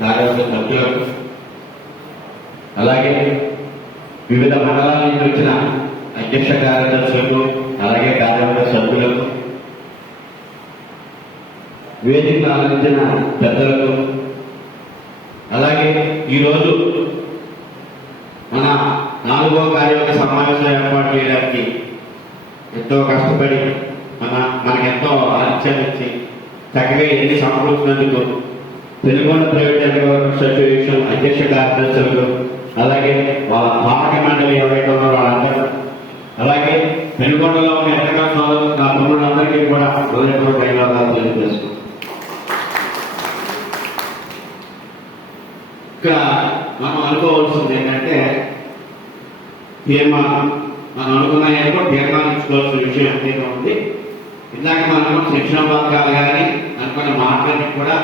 కార్యవర్గ సభ్యులకు అలాగే వివిధ మండలాల నుంచి వచ్చిన అధ్యక్ష కార్యదర్శులకు అలాగే కార్యవర్గ సభ్యులకు వేదిక ఆలోచించిన పెద్దలకు అలాగే ఈరోజు మన నాలుగో కార్యవర్గ సమావేశం ఏర్పాటు చేయడానికి ఎంతో కష్టపడి మన మనకెంతో ఆలస్యం ఇచ్చి చక్కగా ఎన్ని సమకూర్చినందుకు తెలుగొండ ప్రైవేట్ అసోసియేషన్ అధ్యక్ష కార్యదర్శులు అలాగే వాళ్ళ పాలక మండలి ఎవరైతే ఉన్నారో వాళ్ళందరూ. అలాగే పెనుగొండలో ఉన్న ఎంటర్ప్రైజ్ సోదరులు నా తమ్ముళ్ళందరికీ కూడా హృదయపూర్వక ధన్యవాదాలు తెలియజేస్తున్నాను ఇక్కడ మనం అనుకోవాల్సింది ఏంటంటే తీర్మానం మనం అనుకున్న ఏదో తీర్మానించుకోవాల్సిన విషయం ఎంతైనా ఉంది ఇందాక మనం శిక్షణ పథకాలు కానీ అనుకున్న మాటలన్నీ కూడా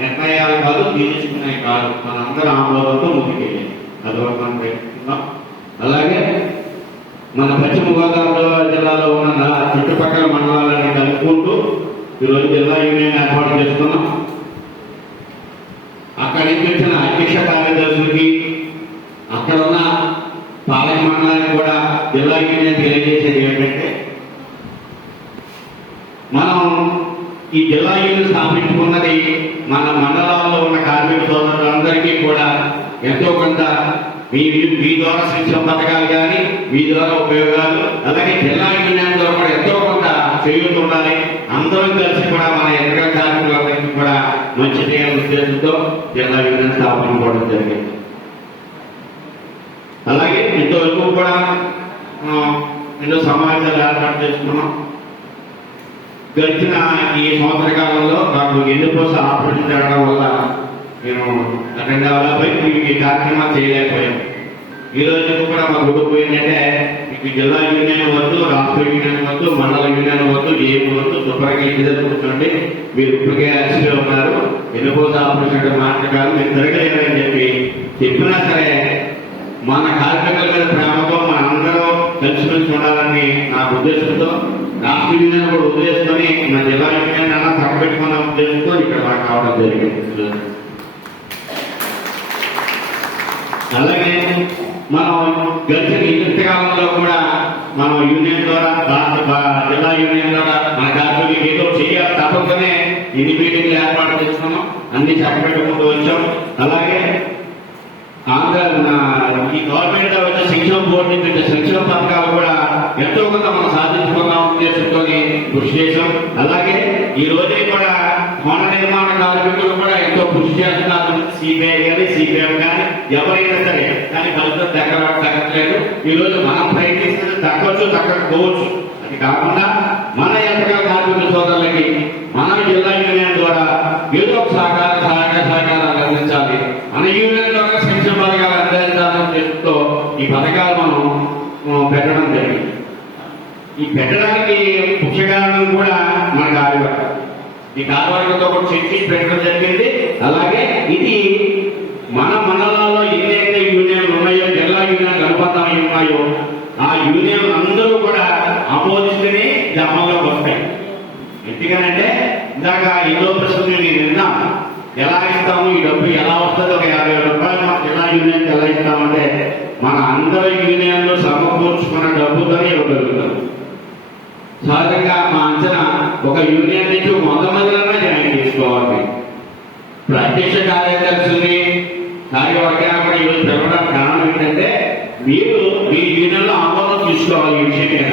నిర్ణయాలు కాదు తీసుకున్నాయి కాదు. మనందరం ఆమోదంతో ముందుకెళ్ళాలి అదొకటి మనం పెట్టుకున్నాం అలాగే మన పశ్చిమ గోదావరి జిల్లాలో ఉన్న చుట్టుపక్కల మండలాలని కలుపుకుంటూ ఈరోజు జిల్లా యూనియన్ ఏర్పాటు చేస్తున్నాం అక్కడి నుంచి వచ్చిన అధ్యక్ష కార్యదర్శులకి అక్కడ ఉన్న పాలక మండలానికి కూడా జిల్లా యూనియన్ తెలియజేసేది ఏంటంటే మనం ఈ జిల్లా యూనిట్ స్థాపించుకున్నది మన మండలాల్లో ఉన్న కార్మిక సోదరులందరికీ కూడా ఎంతో కొంత మీ మీ ద్వారా శిక్షణ పథకాలు కానీ మీ ద్వారా ఉపయోగాలు అలాగే జిల్లా యూనియన్ ద్వారా కూడా ఎంతో కొంత చేయూత ఉండాలి. అందరం కలిసి కూడా మన ఎన్నికల కార్మికులందరికీ కూడా మంచి చేయాలని ఉద్దేశంతో జిల్లా యూనియన్ స్థాపించుకోవడం జరిగింది. అలాగే ఇంతవరకు కూడా ఎన్నో సమావేశాలు ఏర్పాటు చేసుకున్నాం. గడిచిన ఈ సంవత్సర కాలంలో నాకు ఎన్నుకోస ఆపరేషన్ జరగడం వల్ల నేను రెండు అవ్వలేకపోయి మీకు ఈ కార్యక్రమాలు చేయలేకపోయాను. ఈ రోజు కూడా మా గుడుకు ఏంటంటే మీకు జిల్లా యూనియన్ వద్దు రాష్ట్ర యూనియన్ వద్దు మండల యూనియన్ వద్దు ఏం వద్దు శుభ్రంగా ఇంటి కూర్చోండి. మీరు ఇప్పటికే అలసిలో ఉన్నారు. ఎన్నుకోస ఆపరేషన్ మాట్లాడారు మీరు తిరగలేరని చెప్పి చెప్పినా సరే మన కార్మికుల మీద ప్రేమతో మనందరం కలిసిమెలిసి ఉండాలని నా ఉద్దేశంతో రాష్ట్ర యూనియన్ కూడా వదిలేసుకొని మన జిల్లా ఎక్కడైనా అన్న తగ్గబెట్టుకున్న ఉద్దేశంతో ఇక్కడ నాకు కావడం జరిగింది. అలాగే మనం గడిచిన ఈ ఇంతకాలంలో కూడా మనం యూనియన్ ద్వారా రాష్ట్ర జిల్లా యూనియన్ ద్వారా మన కార్మికులకు ఏదో చేయాలి తప్పకనే ఎన్ని మీటింగ్లు ఏర్పాటు చేస్తున్నాం అన్ని చక్కబెట్టుకుంటూ వచ్చాం అలాగే ఆంధ్ర ఈ గవర్నమెంట్ వచ్చిన శిక్షణ బోర్డు నుంచి శిక్షణ పథకాలు ఎంతో కొంత మనం సాధించుకున్నాం ఉద్దేశంతో కృషి చేశాం అలాగే ఈ రోజు కూడా భవన నిర్మాణ కార్మికులు కూడా ఎంతో కృషి చేస్తున్నారు. సిబిఐ కానీ సిపిఎం కానీ ఎవరైనా సరే కానీ ఫలితం దగ్గర తగ్గట్లేదు. ఈ రోజు మనం ప్రయత్నిస్తే తగ్గొచ్చు తగ్గకపోవచ్చు. అది కాకుండా మన ఎంతగా కార్మికుల సోదరులకి మన జిల్లా యూనియన్ ఈ పెట్టడానికి ముఖ్య కారణం కూడా మన కార్యవర్గం ఈ కార్యవర్గంతో కూడా చర్చి పెట్టడం జరిగింది. అలాగే ఇది మన మండలాల్లో ఎన్నైతే యూనియన్లు ఉన్నాయో జిల్లా యూనియన్ అనుబంధమై ఉన్నాయో ఆ యూనియన్ అందరూ కూడా ఆమోదిస్తేనే ఇది అమల్లోకి వస్తాయి. ఎందుకనంటే ఇందాక ఎన్నో ప్రశ్నలు నేను విన్నా ఎలా ఇస్తాము ఈ డబ్బు ఎలా వస్తుంది ఒక యాభై రూపాయలు మన జిల్లా యూనియన్ ఎలా ఇస్తామంటే మన అందరి యూనియన్లు సమకూర్చుకున్న డబ్బుతోనే ఇవ్వగలుగుతాం సహజంగా మా అంచనా ఒక యూనియన్ నుంచి వంద మందిలన్నా జాయిన్ చేసుకోవాలి. ప్రత్యక్ష అధ్యక్ష కార్యదర్శుల్ని కార్యవర్గాన్ని ఈరోజు పిలవడానికి కారణం ఏంటంటే మీరు మీ యూనియన్లో ఆందోళన తీసుకోవాలి ఈ విషయం మీద.